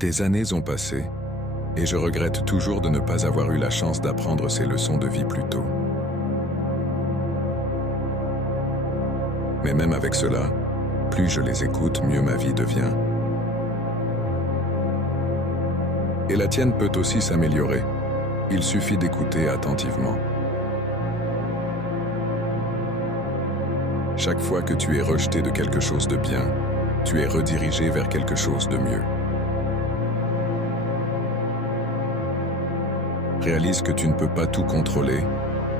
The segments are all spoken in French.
Des années ont passé, et je regrette toujours de ne pas avoir eu la chance d'apprendre ces leçons de vie plus tôt. Mais même avec cela, plus je les écoute, mieux ma vie devient. Et la tienne peut aussi s'améliorer. Il suffit d'écouter attentivement. Chaque fois que tu es rejeté de quelque chose de bien, tu es redirigé vers quelque chose de mieux. Réalise que tu ne peux pas tout contrôler,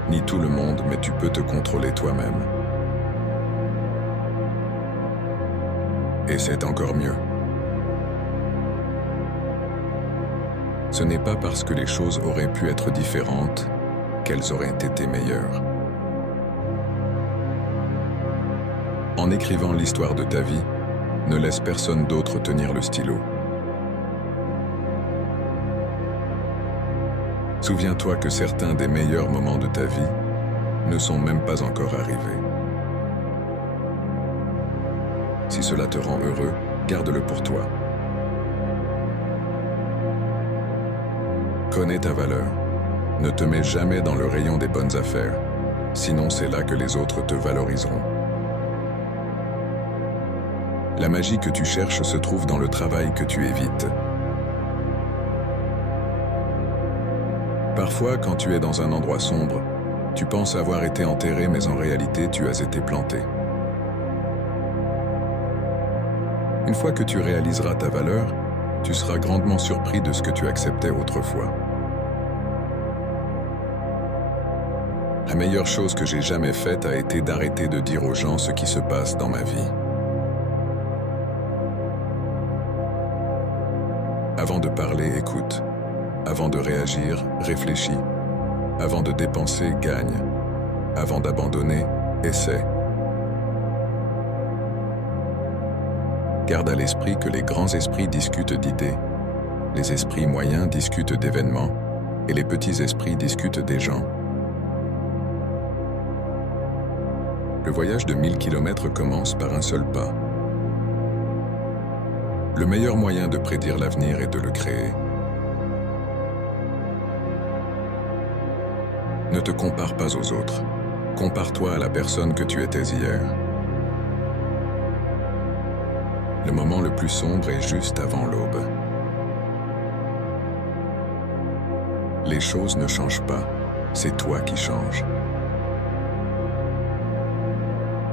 ni tout le monde, mais tu peux te contrôler toi-même. Et c'est encore mieux. Ce n'est pas parce que les choses auraient pu être différentes qu'elles auraient été meilleures. En écrivant l'histoire de ta vie, ne laisse personne d'autre tenir le stylo. Souviens-toi que certains des meilleurs moments de ta vie ne sont même pas encore arrivés. Si cela te rend heureux, garde-le pour toi. Connais ta valeur. Ne te mets jamais dans le rayon des bonnes affaires, sinon c'est là que les autres te valoriseront. La magie que tu cherches se trouve dans le travail que tu évites. Parfois, quand tu es dans un endroit sombre, tu penses avoir été enterré, mais en réalité, tu as été planté. Une fois que tu réaliseras ta valeur, tu seras grandement surpris de ce que tu acceptais autrefois. La meilleure chose que j'ai jamais faite a été d'arrêter de dire aux gens ce qui se passe dans ma vie. Avant de parler, écoute. Avant de réagir, réfléchis. Avant de dépenser, gagne. Avant d'abandonner, essaie. Garde à l'esprit que les grands esprits discutent d'idées, les esprits moyens discutent d'événements, et les petits esprits discutent des gens. Le voyage de 1000 km commence par un seul pas. Le meilleur moyen de prédire l'avenir est de le créer. Ne te compare pas aux autres. Compare-toi à la personne que tu étais hier. Le moment le plus sombre est juste avant l'aube. Les choses ne changent pas, c'est toi qui changes.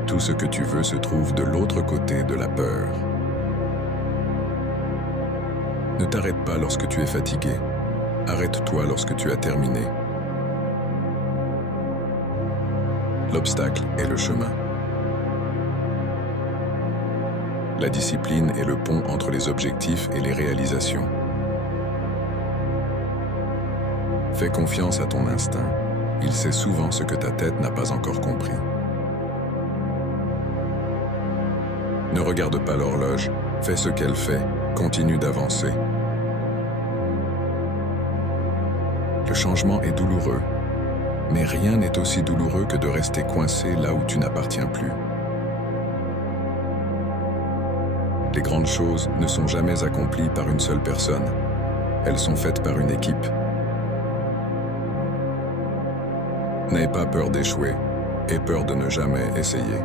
Tout ce que tu veux se trouve de l'autre côté de la peur. Ne t'arrête pas lorsque tu es fatigué. Arrête-toi lorsque tu as terminé. L'obstacle est le chemin. La discipline est le pont entre les objectifs et les réalisations. Fais confiance à ton instinct. Il sait souvent ce que ta tête n'a pas encore compris. Ne regarde pas l'horloge, fais ce qu'elle fait, continue d'avancer. Le changement est douloureux, mais rien n'est aussi douloureux que de rester coincé là où tu n'appartiens plus. Les grandes choses ne sont jamais accomplies par une seule personne. Elles sont faites par une équipe. N'aie pas peur d'échouer, aie peur de ne jamais essayer.